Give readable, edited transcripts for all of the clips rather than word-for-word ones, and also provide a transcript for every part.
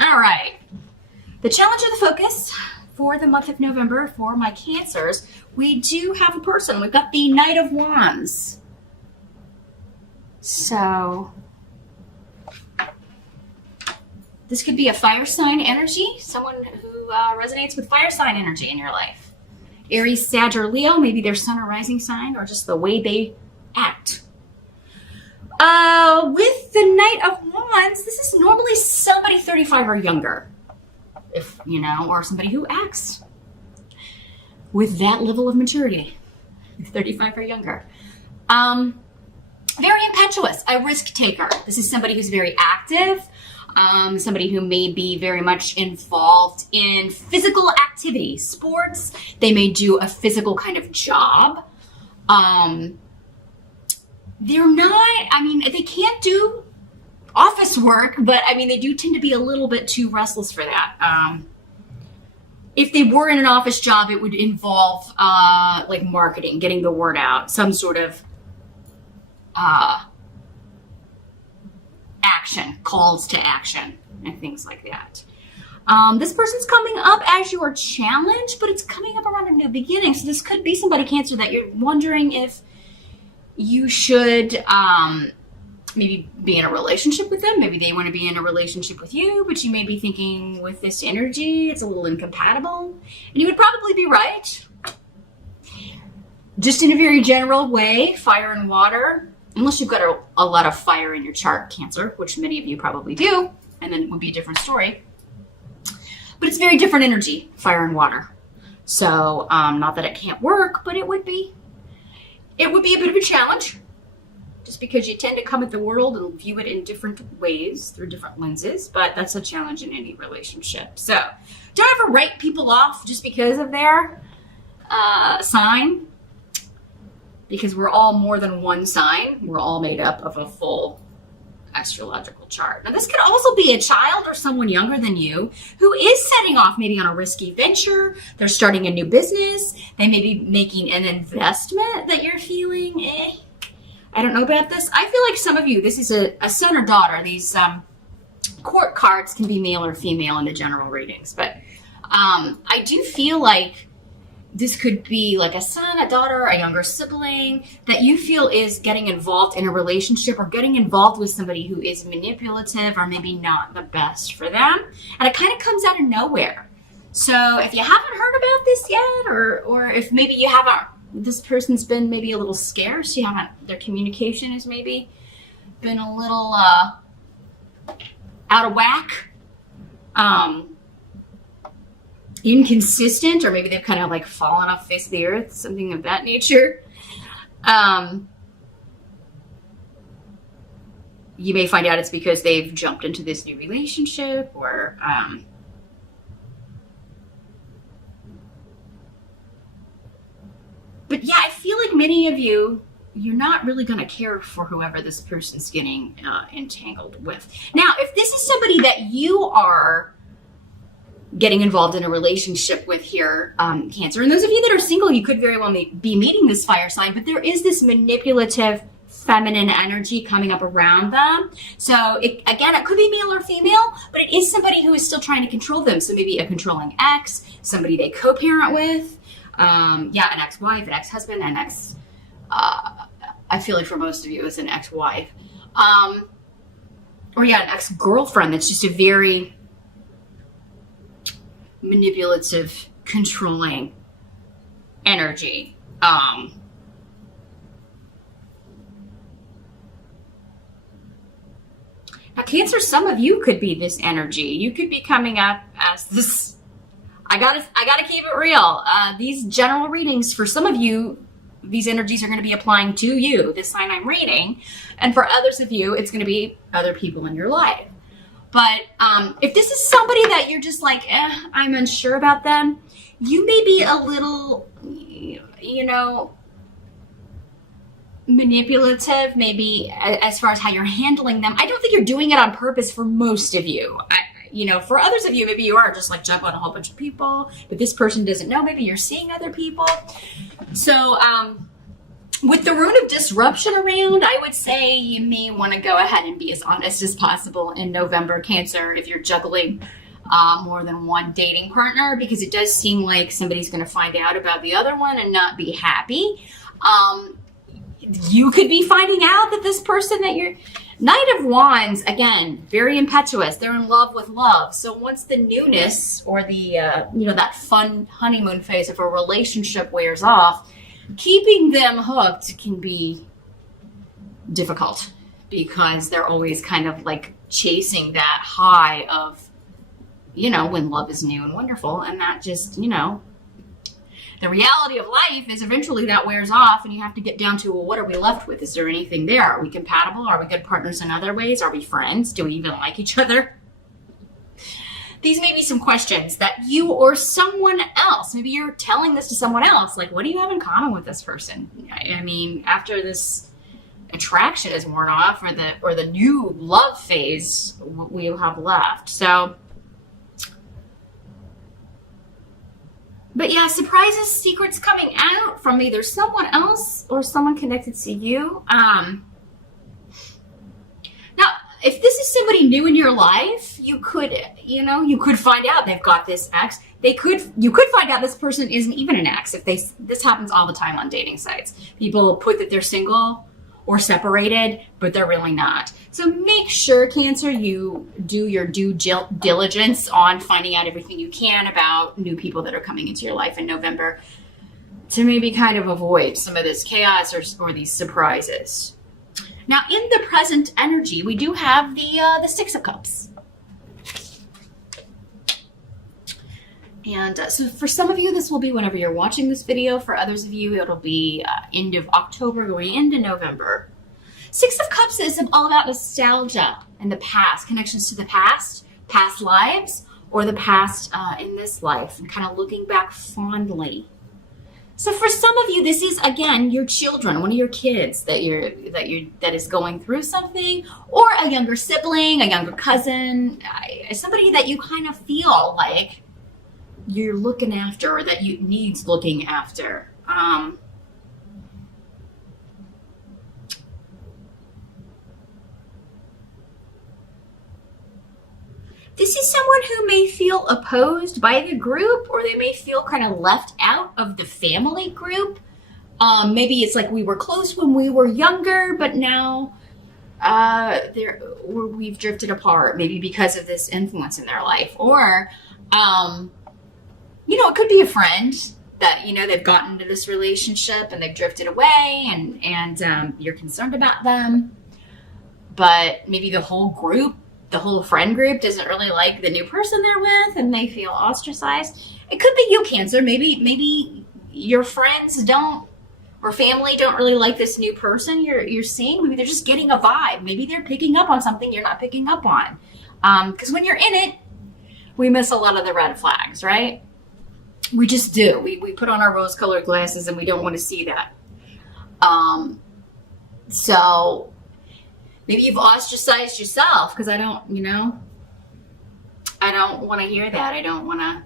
All right. The challenge of the focus for the month of November for my Cancers, we do have a person. We've got the Knight of Wands. So this could be a fire sign energy, someone who resonates with fire sign energy in your life. Aries, Sag, or Leo, maybe their sun or rising sign, or just the way they act. With the Knight of Wands, this is normally somebody 35 or younger, if you know, or somebody who acts with that level of maturity, 35 or younger. Very impetuous, a risk taker. This is somebody who's very active, somebody who may be very much involved in physical activity, sports. They may do a physical kind of job. They're not, they can't do office work, but they do tend to be a little bit too restless for that. If they were in an office job, it would involve like marketing, getting the word out, some sort of action, calls to action, and things like that. This person's coming up as your challenge, but it's coming up around a new beginning. So this could be somebody, Cancer, that you're wondering if you should maybe be in a relationship with them. Maybe they want to be in a relationship with you, but you may be thinking with this energy, it's a little incompatible. And you would probably be right. Just in a very general way, fire and water, unless you've got a lot of fire in your chart, Cancer, which many of you probably do, and then it would be a different story. But it's very different energy, fire and water. So not that it can't work, but it would be a bit of a challenge, just because you tend to come at the world and view it in different ways through different lenses, but that's a challenge in any relationship. So don't ever write people off just because of their sign, because we're all more than one sign. We're all made up of a full astrological chart. Now, this could also be a child or someone younger than you who is setting off maybe on a risky venture. They're starting a new business. They may be making an investment that you're feeling, I don't know about this. I feel like some of you, this is a son or daughter. These court cards can be male or female in the general readings, but I do feel like this could be like a son, a daughter, a younger sibling that you feel is getting involved in a relationship or getting involved with somebody who is manipulative or maybe not the best for them. And it kind of comes out of nowhere. So if you haven't heard about this yet, or if maybe you haven't, this person's been maybe a little scarce, their communication has maybe been a little out of whack. Inconsistent, or maybe they've kind of like fallen off the face of the earth, something of that nature. You may find out it's because they've jumped into this new relationship, or but yeah, I feel like many of you, you're not really going to care for whoever this person's getting entangled with. Now, if this is somebody that you are getting involved in a relationship with here, Cancer. And those of you that are single, you could very well be meeting this fire sign, but there is this manipulative feminine energy coming up around them. So it could be male or female, but it is somebody who is still trying to control them. So maybe a controlling ex, somebody they co-parent with, an ex-wife, an ex-husband, an ex, I feel like for most of you it's an ex-wife. An ex-girlfriend that's just a very manipulative, controlling energy. Now, Cancer, some of you could be this energy. You could be coming up as this. I gotta keep it real. These general readings, for some of you, these energies are going to be applying to you, this sign I'm reading, and for others of you, it's going to be other people in your life. But if this is somebody that you're just like, I'm unsure about them, you may be a little, manipulative, maybe as far as how you're handling them. I don't think you're doing it on purpose for most of you. For others of you, maybe you are just like juggling a whole bunch of people, but this person doesn't know. Maybe you're seeing other people. So With the rune of disruption around, I would say you may want to go ahead and be as honest as possible in November, Cancer, if you're juggling more than one dating partner, because it does seem like somebody's going to find out about the other one and not be happy. You could be finding out that this person that you're... Knight of Wands, again, very impetuous. They're in love with love. So once the newness or the, that fun honeymoon phase of a relationship wears off, keeping them hooked can be difficult because they're always kind of like chasing that high of, when love is new and wonderful. And that just, the reality of life is eventually that wears off and you have to get down to, well, what are we left with? Is there anything there? Are we compatible? Are we good partners in other ways? Are we friends? Do we even like each other? These may be some questions that you or someone else, maybe you're telling this to someone else, like, what do you have in common with this person? I mean, after this attraction is worn off or the new love phase, what we have left. So, but yeah, surprises, secrets coming out from either someone else or someone connected to you. Now, if this is somebody new in your life, you could find out they've got this ex. You could find out this person isn't even an ex. This happens all the time on dating sites. People put that they're single or separated, but they're really not. So make sure, Cancer, you do your due diligence on finding out everything you can about new people that are coming into your life in November to maybe kind of avoid some of this chaos or these surprises. Now, in the present energy, we do have the Six of Cups. And so for some of you, this will be whenever you're watching this video. For others of you, it'll be end of October going into November. Six of Cups is all about nostalgia and the past, connections to the past lives, or the past in this life, and kind of looking back fondly. So for some of you, this is, again, your children, one of your kids that is going through something, or a younger sibling, a younger cousin, somebody that you kind of feel like you're looking after or that needs looking after. This is someone who may feel opposed by the group, or they may feel kind of left out of the family group. Maybe it's like we were close when we were younger, but now we've drifted apart, maybe because of this influence in their life. Or, it could be a friend that, they've gotten into this relationship and they've drifted away and you're concerned about them. But maybe the whole friend group doesn't really like the new person they're with and they feel ostracized. It could be you, Cancer. Maybe your friends or family don't really like this new person you're seeing. Maybe they're just getting a vibe. Maybe they're picking up on something you're not picking up on. Because when you're in it, we miss a lot of the red flags, right? We just do. We put on our rose-colored glasses and we don't want to see that. So maybe you've ostracized yourself because I don't want to hear that. I don't want to,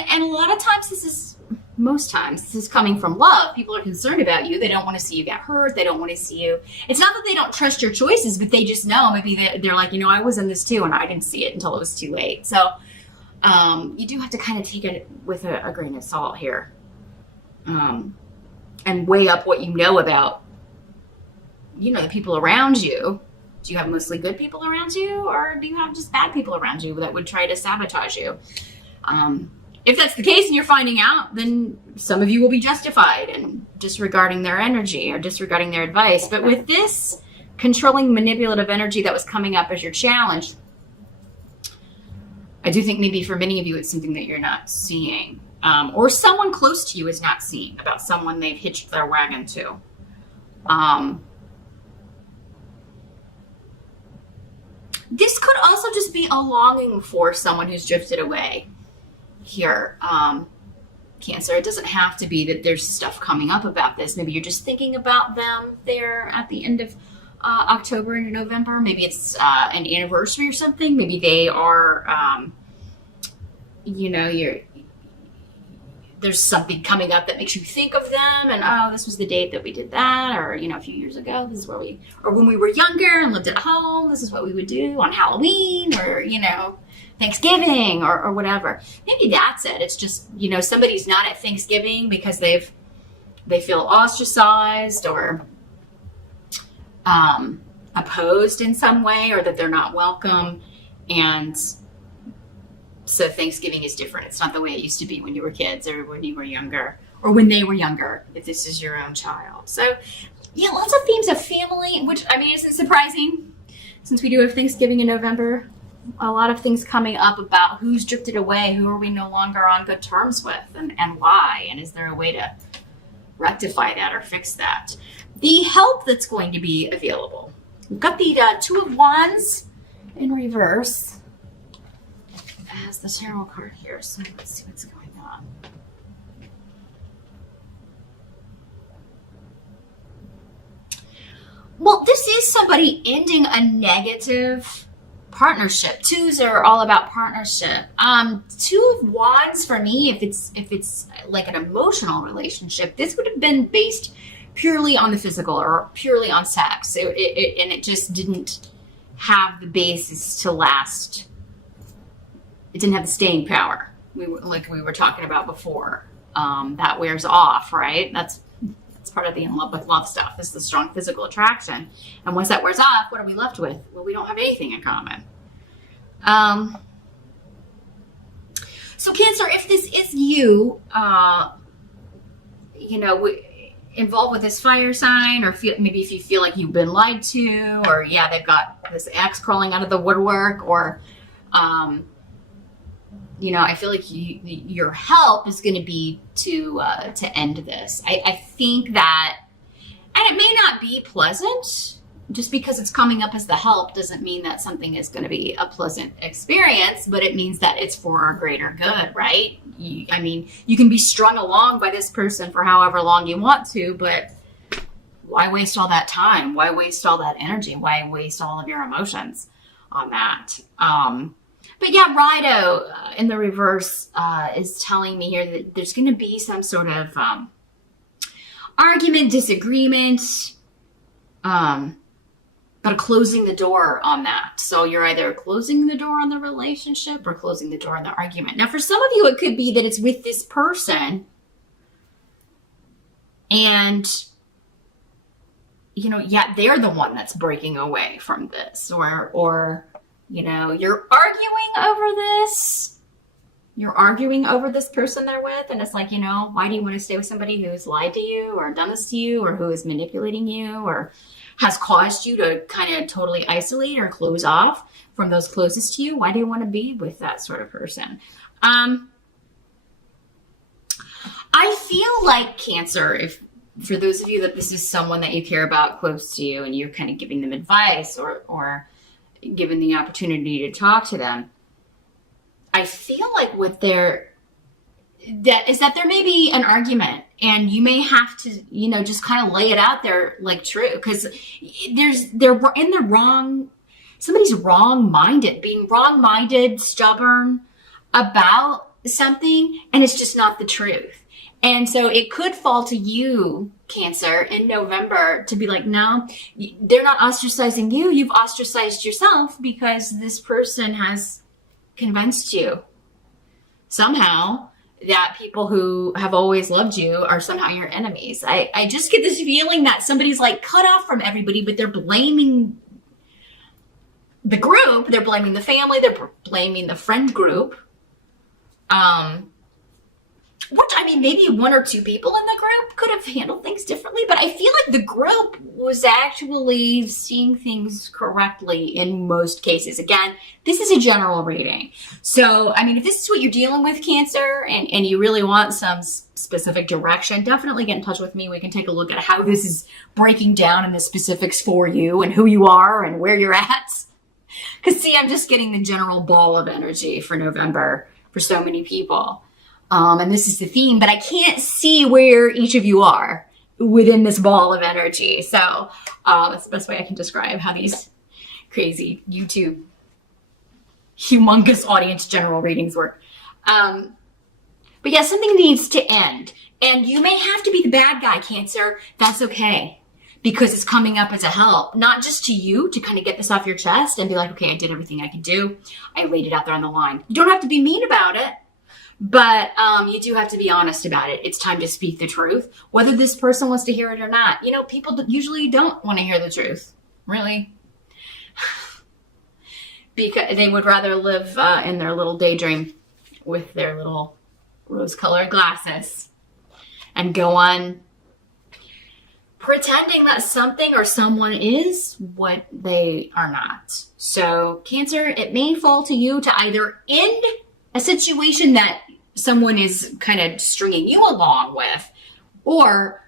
and a lot of times most times this is coming from love. People are concerned about you. They don't want to see you get hurt. They don't want to see you. It's not that they don't trust your choices, but they just know. Maybe they're like, I was in this too and I didn't see it until it was too late. So you do have to kind of take it with a grain of salt here. And weigh up what you know about, the people around you. Do you have mostly good people around you, or do you have just bad people around you that would try to sabotage you? If that's the case and you're finding out, then some of you will be justified in disregarding their energy or disregarding their advice. But with this controlling, manipulative energy that was coming up as your challenge, I do think maybe for many of you it's something that you're not seeing. Or someone close to you is not seeing about someone they've hitched their wagon to. This could also just be a longing for someone who's drifted away here, Cancer. It doesn't have to be that there's stuff coming up about this. Maybe you're just thinking about them there at the end of October into November. Maybe it's an anniversary or something. Maybe they are, there's something coming up that makes you think of them, and oh, this was the date that we did that, or a few years ago, this is where or when we were younger and lived at home, this is what we would do on Halloween, or Thanksgiving, or whatever. Maybe that's it. It's just somebody's not at Thanksgiving because they feel ostracized or opposed in some way, or that they're not welcome, and so Thanksgiving is different. It's not the way it used to be when you were kids, or when you were younger, or when they were younger, if this is your own child. So yeah, lots of themes of family, which isn't surprising since we do have Thanksgiving in November. A lot of things coming up about who's drifted away, who are we no longer on good terms with, and why, and is there a way to rectify that or fix that? The help that's going to be available. We've got the Two of Wands in reverse as the tarot card here, so let's see what's going on. Well, this is somebody ending a negative partnership. Twos are all about partnership. Two of Wands for me, if it's like an emotional relationship, this would have been based purely on the physical or purely on sex. It just didn't have the basis to last. It didn't have the staying power. We were talking about before. That wears off, right? That's part of the in love with love stuff. This is the strong physical attraction. And once that wears off, what are we left with? Well, we don't have anything in common. So Cancer, if this is you, involved with this fire sign, or maybe if you feel like you've been lied to, or they've got this ex crawling out of the woodwork, or I feel like your help is going to be to end this. I think that, and it may not be pleasant. Just because it's coming up as the help doesn't mean that something is going to be a pleasant experience, but it means that it's for a greater good, right? You can be strung along by this person for however long you want to, but why waste all that time? Why waste all that energy? Why waste all of your emotions on that? But yeah, Rido in the reverse is telling me here that there's going to be some sort of argument, disagreement, but closing the door on that. So you're either closing the door on the relationship or closing the door on the argument. Now, for some of you, it could be that it's with this person and, they're the one that's breaking away from this, or you're arguing over this. You're arguing over this person they're with, and it's like, why do you want to stay with somebody who's lied to you or done this to you, or who is manipulating you, or has caused you to kind of totally isolate or close off from those closest to you? Why do you want to be with that sort of person? I feel like, Cancer, if for those of you that this is someone that you care about close to you and you're kind of giving them advice or given the opportunity to talk to them, I feel like that there may be an argument, and you may have to, just kind of lay it out there like true, because they're in the wrong, somebody's wrong-minded, being wrong-minded, stubborn about something, and it's just not the truth. And so it could fall to you, Cancer, in November to be like, no, they're not ostracizing you. You've ostracized yourself because this person has convinced you somehow that people who have always loved you are somehow your enemies. I just get this feeling that somebody's like cut off from everybody, but they're blaming the group. They're blaming the family. They're blaming the friend group. Which, maybe one or two people in the group could have handled things differently, but I feel like the group was actually seeing things correctly in most cases. Again, this is a general reading. So, if this is what you're dealing with, Cancer, and you really want some specific direction, definitely get in touch with me. We can take a look at how this is breaking down in the specifics for you and who you are and where you're at. Because, see, I'm just getting the general ball of energy for November for so many people. And this is the theme, but I can't see where each of you are within this ball of energy. So that's the best way I can describe how these crazy YouTube humongous audience general readings work. But yeah, something needs to end. And you may have to be the bad guy, Cancer. That's okay. Because it's coming up as a help, not just to you to kind of get this off your chest and be like, okay, I did everything I could do. I laid it out there on the line. You don't have to be mean about it, but you do have to be honest about it. It's time to speak the truth, whether this person wants to hear it or not. You know, people usually don't want to hear the truth, really. Because they would rather live in their little daydream with their little rose-colored glasses and go on pretending that something or someone is what they are not. So, Cancer, it may fall to you to either end a situation that someone is kind of stringing you along with, or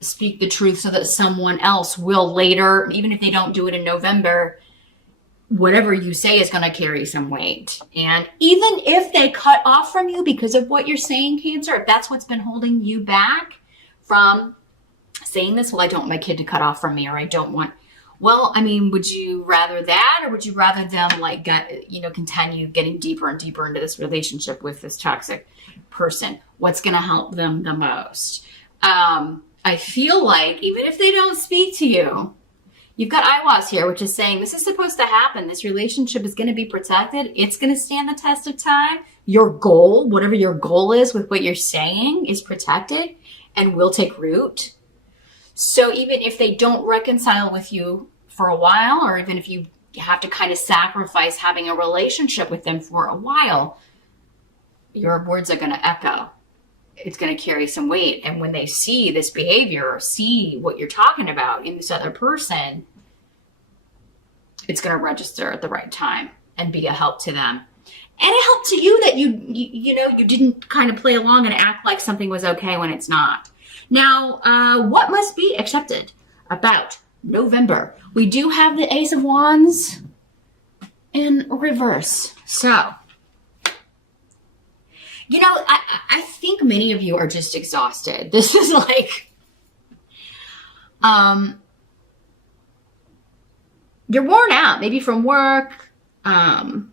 speak the truth so that someone else will later, even if they don't do it in November, whatever you say is going to carry some weight. And even if they cut off from you because of what you're saying, Cancer, if that's what's been holding you back from saying this, well, I don't want my kid to cut off from me, or I don't want, well, I mean, would you rather that, or would you rather them continue getting deeper and deeper into this relationship with this toxic person? What's going to help them the most? I feel like even if they don't speak to you, you've got Iwas here, which is saying this is supposed to happen. This relationship is going to be protected. It's going to stand the test of time. Your goal, whatever your goal is with what you're saying, is protected and will take root. So even if they don't reconcile with you for a while, or even if you have to kind of sacrifice having a relationship with them for a while, your words are going to echo. It's going to carry some weight. And when they see this behavior or see what you're talking about in this other person, it's going to register at the right time and be a help to them. And a help to you that you didn't kind of play along and act like something was okay when it's not. Now, what must be accepted about November? We do have the Ace of Wands in reverse. So, I think many of you are just exhausted. This is like, you're worn out, maybe from work, the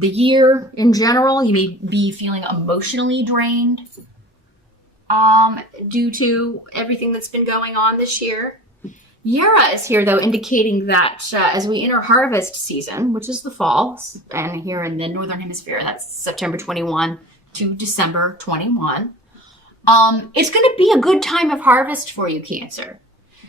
year in general. You may be feeling emotionally drained due to everything that's been going on this year. Yara is here, though, indicating that as we enter harvest season, which is the fall, and here in the Northern Hemisphere, that's September 21 to December 21, it's going to be a good time of harvest for you, Cancer.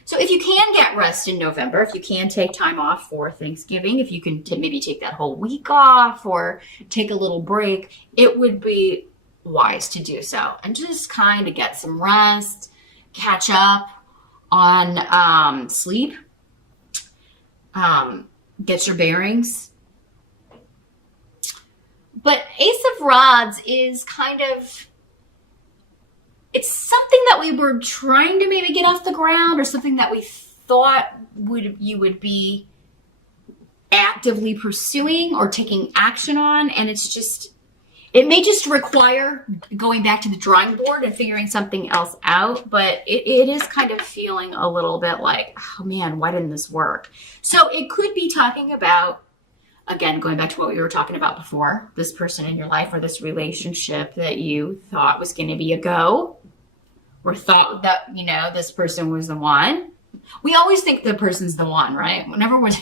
So if you can get rest in November, if you can take time off for Thanksgiving, if you can maybe take that whole week off or take a little break, it would be wise to do so and just kind of get some rest, catch up on sleep, get your bearings. But Ace of Rods is kind of, it's something that we were trying to maybe get off the ground, or something that we thought you would be actively pursuing or taking action on. And it may just require going back to the drawing board and figuring something else out. But it is kind of feeling a little bit like, oh man, why didn't this work? So it could be talking about, again, going back to what we were talking about before, this person in your life or this relationship that you thought was going to be a go, or thought that, this person was the one. We always think the person's the one, right? Whenever we'll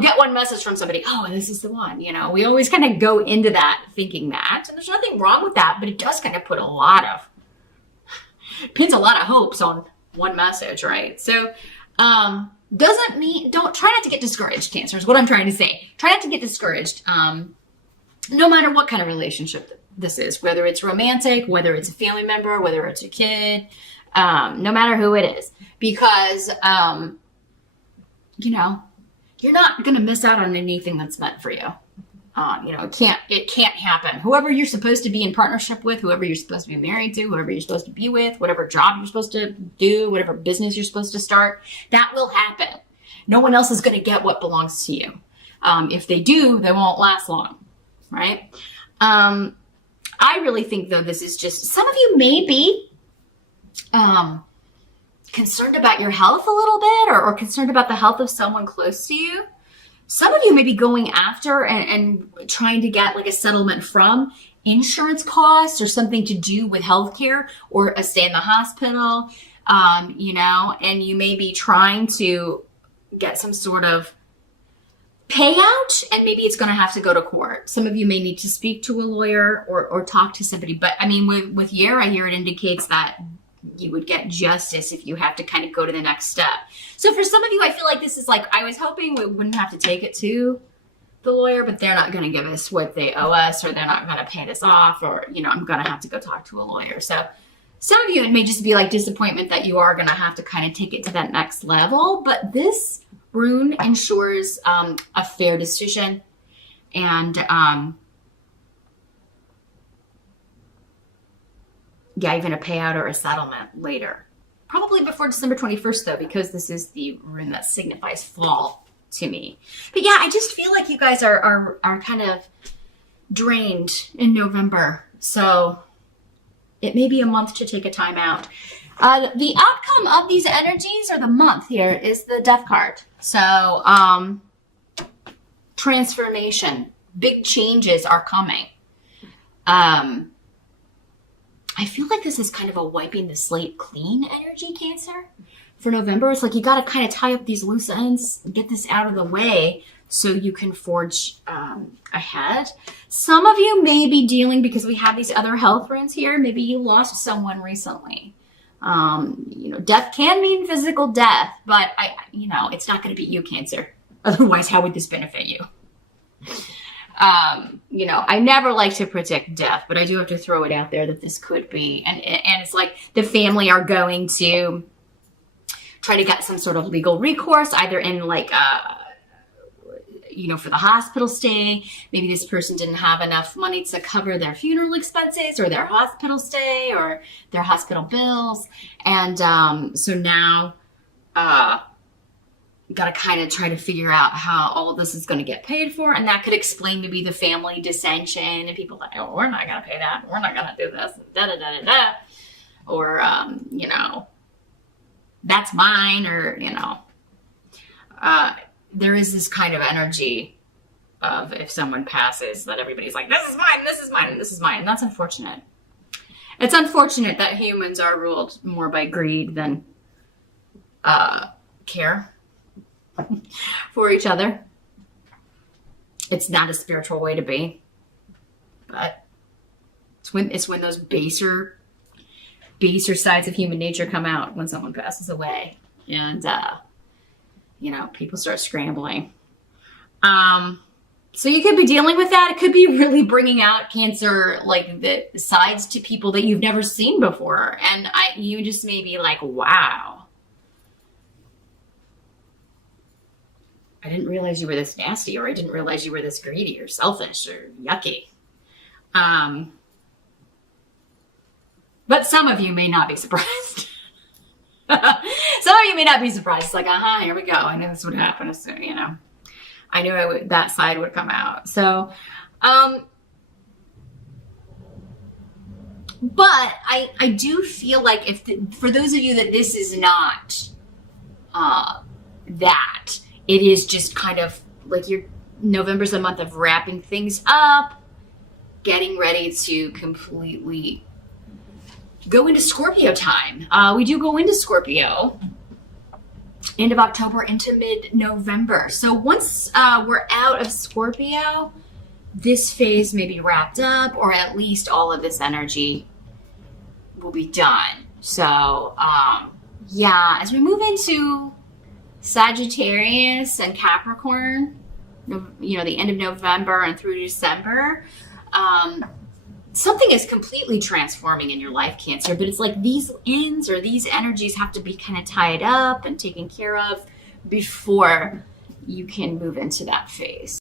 get one message from somebody, oh, this is the one, we always kind of go into that thinking that, and there's nothing wrong with that, but it does kind of put pins a lot of hopes on one message, right? So, doesn't mean, try not to get discouraged, Cancer, is what I'm trying to say. Try not to get discouraged, no matter what kind of relationship this is, whether it's romantic, whether it's a family member, whether it's a kid, no matter who it is, because, you're not going to miss out on anything that's meant for you. It can't happen. Whoever you're supposed to be in partnership with, whoever you're supposed to be married to, whoever you're supposed to be with, whatever job you're supposed to do, whatever business you're supposed to start, that will happen. No one else is going to get what belongs to you. If they do, they won't last long, right? I really think, though, this is just, some of you may be concerned about your health a little bit, or concerned about the health of someone close to you. Some of you may be going after and trying to get like a settlement from insurance costs or something to do with healthcare or a stay in the hospital, you know, and you may be trying to get some sort of payout, and maybe it's going to have to go to court. Some of you may need to speak to a lawyer or talk to somebody. But I mean, with year, I hear it indicates that you would get justice if you have to kind of go to the next step. So for some of you, I feel like this is like, I was hoping we wouldn't have to take it to the lawyer, but they're not going to give us what they owe us, or they're not going to pay this off, or, you know, I'm going to have to go talk to a lawyer. So some of you, it may just be like disappointment that you are going to have to kind of take it to that next level. But this rune ensures a fair decision, and yeah, even a payout or a settlement later. Probably before December 21st, though, because this is the rune that signifies fall to me. But yeah, I just feel like you guys are kind of drained in November. So it may be a month to take a time out. The outcome of these energies, or the month here, is the Death card. So transformation, big changes are coming. I feel like this is kind of a wiping the slate clean energy, Cancer, for November. It's like you got to kind of tie up these loose ends, get this out of the way so you can forge ahead. Some of you may be dealing, because we have these other health runes here, maybe you lost someone recently. You know, death can mean physical death, but you know, it's not going to be you, Cancer. Otherwise, how would this benefit you? You know, I never like to predict death, but I do have to throw it out there that this could be. And it's like the family are going to try to get some sort of legal recourse, either in like, you know, for the hospital stay. Maybe this person didn't have enough money to cover their funeral expenses or their hospital stay or their hospital bills. And so now, got to kind of try to figure out how all of this is going to get paid for. And that could explain maybe the family dissension and people like, oh, we're not going to pay that. We're not going to do this. Da, da, da, da, da. Or, you know, that's mine. Or, you know, there is this kind of energy of if someone passes that everybody's like, this is mine, this is mine, this is mine. And that's unfortunate. It's unfortunate that humans are ruled more by greed than care for each other. It's not a spiritual way to be, but it's when those baser sides of human nature come out when someone passes away, and you know, people start scrambling. So you could be dealing with that. It could be really bringing out, Cancer, like the sides to people that you've never seen before, and you just may be like, wow, I didn't realize you were this nasty, or I didn't realize you were this greedy or selfish or yucky. But some of you may not be surprised. Some of you may not be surprised. It's like, here we go. I knew this would happen. So, you know, I knew that side would come out. So, but I do feel like for those of you that this is not that, it is just kind of like November's a month of wrapping things up, getting ready to completely go into Scorpio time. We do go into Scorpio end of October into mid-November. So once we're out of Scorpio, this phase may be wrapped up, or at least all of this energy will be done. So yeah, as we move into Sagittarius and Capricorn, you know, the end of November and through December, something is completely transforming in your life, Cancer, but it's like these ends or these energies have to be kind of tied up and taken care of before you can move into that phase.